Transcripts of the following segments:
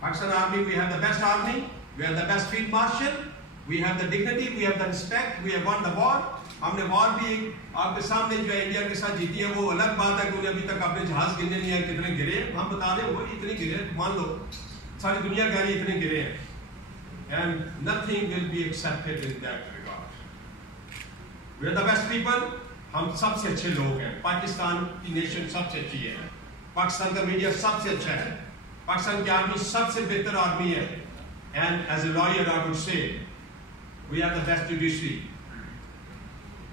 Pakistan Army, we have the best army, we have the best field marshal, we have the dignity, we have the respect, we have won the war. हमने वॉर भी आपके सामने जो है इंडिया के साथ जीती है। वो अलग बात है कि उन्हें अभी तक अपने जहाज गिनने नहीं है कितने गिरे, हम बता दें वो इतने गिरे, मान लो सारी दुनिया कह रही है इतने गिरे हैं। And nothing will be accepted in that regard. We are the best people. हम सबसे अच्छे लोग हैं। पाकिस्तान की नेशन सबसे अच्छी है, पाकिस्तान का मीडिया सबसे अच्छा है, पाकिस्तान की आर्मी सबसे बेहतर आर्मी है। And as a lawyer I would say we are the best judiciary.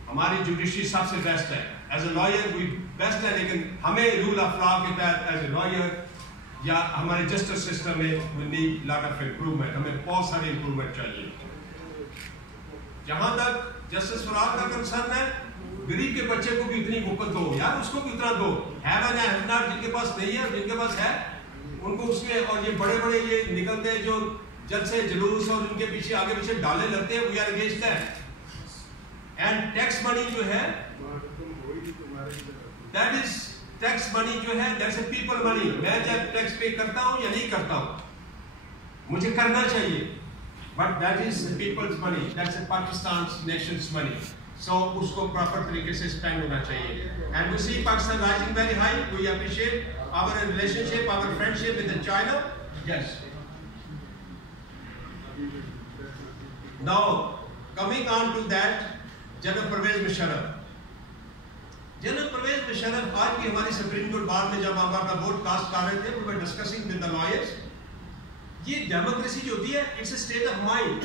हमारी जुडिशरी सबसे बेस्ट है। As a lawyer we best है, लेकिन हमें रूल ऑफ लॉ के तहत एज ए लॉयर या हमारे जस्टिस सिस्टम में we need lot of improvement, हमें बहुत सारे इम्प्रूवमेंट चाहिए। जहां तक जस्टिस फॉर ऑल का कंसर्न है, गरीब के बच्चे को भी इतनी मुफ्त दो यार, उसको भी उतना दो। हैव एंड नॉट, जिनके पास नहीं है, जिनके पास है उनको उसमें। और ये बड़े बड़े ये निकलते हैं जो जज से जुलूस और उनके पीछे आगे पीछे डाले लगते हैं, we are against that. And tax money जो है, दैट इज टैक्स मनी जो है, दैट्स ए पीपल मनी। मैं जब टैक्स पे करता हूं या नहीं करता हूं, मुझे करना चाहिए, but that is people's money, that's a Pakistan nations money. So उसको प्रॉपर तरीके से स्पेंड होना चाहिए। And we see Pakistan rising very high. We appreciate our relationship, our friendship with China. Yes, now coming on to that, general Pervez Musharraf. General Pervez Musharraf आज भी हमारी supreme court bar में जब हम अपना वोट कास्ट कर रहे थे, we were discussing with the lawyers. ये डेमोक्रेसी जो होती है, it's a state of mind.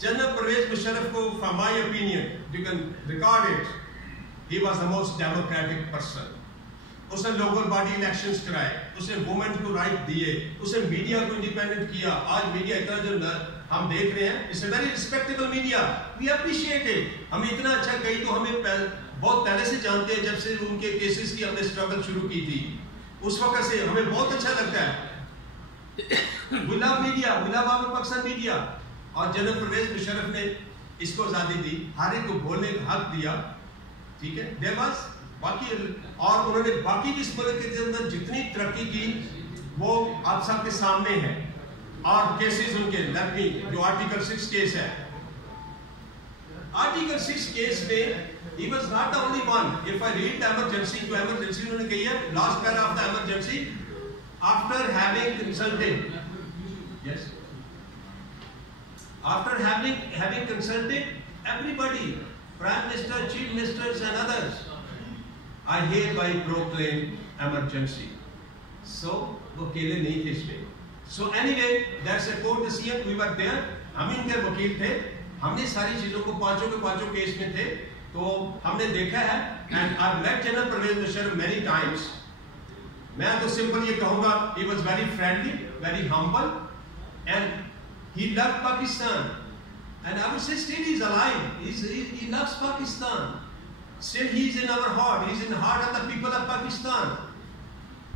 General Pervez Musharraf को, from my opinion, you can record it, he was the most democratic person. उसने लोकल बॉडी इलेक्शंस कराए, उसने वुमेन को राइट दिए, उसने मीडिया को इंडिपेंडेंट किया। आज मीडिया इतना जो हम देख रहे हैं, it's a very respectable media, we appreciate it. हम इतना अच्छा, कई तो हमें बहुत पहले से जानते हैं, जब से उनके केसेस की हमने स्ट्रगल शुरू की थी, उस वक्त से हमें बहुत अच्छा लगता है। We love media, we love our Pakistan media. और जनरल परवेज मुशर्रफ ने इसको आज़ादी दी, हर एक को बोलने का हक दिया, ठीक है। देयर वाज बाकी, और उन्होंने बाकी भी इस मुल्क के अंदर जितनी तरक्की की वो आप सबके सामने है। और केसेस उनके लड़की जो आर्टिकल 6 केस है, आर्टिकल 6 केस में he was not the only one. If I read the emergency, जो emergency उन्होंने कही है, last para of the emergency, after having consulted, yes, after having consulted everybody, Prime Minister, Chief Ministers and others, I hereby proclaim emergency. So वो अकेले नहीं थे इसमें। So anyway, that's a court decision. We were there. हम इनके वकील थे, हमने सारी चीजों को पांचों के पांचों केस में थे, तो हमने देखा है। And I've met General Pervez Musharraf many times. मैं तो सिंपल ये कहूँगा, he was very friendly, very humble, and he loved Pakistan. And I would say still he's alive. He loves Pakistan. Still he's in our heart. He's in the heart of the people of Pakistan.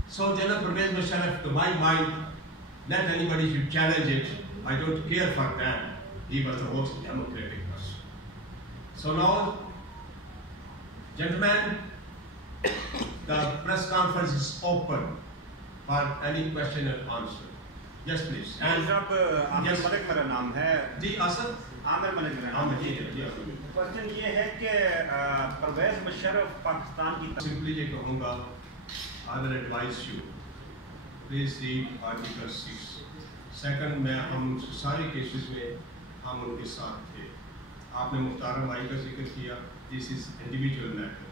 So General Pervez Musharraf, to my mind, let anybody should challenge it. I don't care for that. He was the most democratic person. So now, gentlemen, the press conference is open for any question and answer. Yes, please. And Aamir मलिक मेरा नाम है। जी आसफ, आमिर मलिक मेरा नाम है। क्वेश्चन ये है कि परवेज मुशर्रफ पाकिस्तान की, सिंपली ये कहूँगा, I will advise you, please read Article 6. Second, मैं हम सारे केसेस में हम उनके साथ थे। आपने मुख्तार भाई का जिक्र किया, this is individual matter.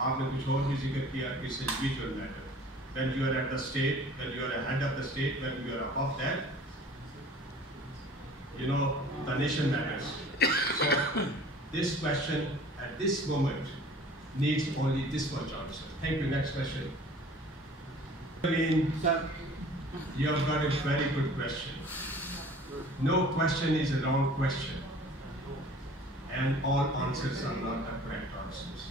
आपने कुछ और भी जिक्र किया, it's individual matter. When you are at the state, when you are a head of the state, when you are above that, you know, the nation matters. So this question at this moment needs only this much answer. Thank you. Next question. You have got a very good question. No question is a wrong question, and all answers are not the correct answers.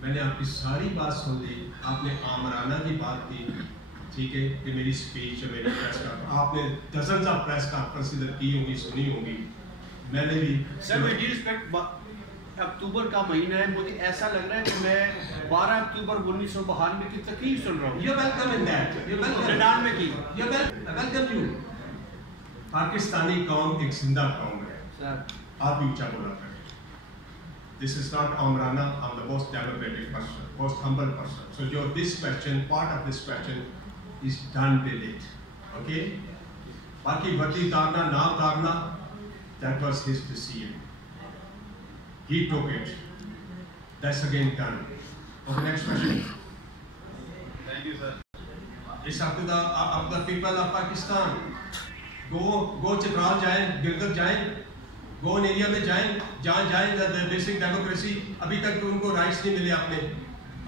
मैंने आपकी सारी बात सुन ली, आपने आमराना की बात की, ठीक है, कि मेरी स्पीच है, मेरी प्रेस कॉन्फ्रेंस, आपने डजन्स ऑफ प्रेस कॉन्फ्रेंस इधर की होंगी, सुनी होंगी, मैंने भी। सर, विद रिस्पेक्ट, अक्टूबर का महीना है, मुझे ऐसा लग रहा है कि मैं 12 अक्टूबर 1992 की तकरीर सुन रहा हूँ। You're welcome in that. You're welcome. London में की। You're welcome you. पाकिस्तानी कौम एक जिंदा कौम है। आप भी ऊंचा बोला करें। This is not Amrana. I'm the most democratic person, most humble person. So this question, part of this question, is done with it. Okay? बाकी वर्दी उतारना ना उतारना, that was his decision. He took it. That's again done. Okay, next question. Thank you, sir. It's up to the people of Pakistan. Go Chitral जाएं, गिलगित जाएं, go in area में जाएं, जहाँ जाएं the basic democracy. अभी तक तो उनको rights नहीं मिले आपने.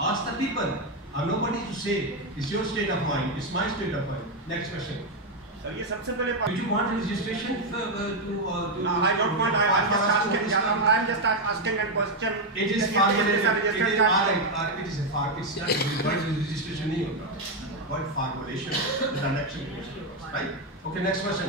Ask the people. I'm nobody to say. It's your state of mind. It's my state of mind. Next question. Sir ये सबसे पहले Do you want registration to No, I don't want. I'm just asking. I'm just asking a question. It is formulated. It is not registration नहीं होगा. What formulation? The election commission, right? Okay, next question.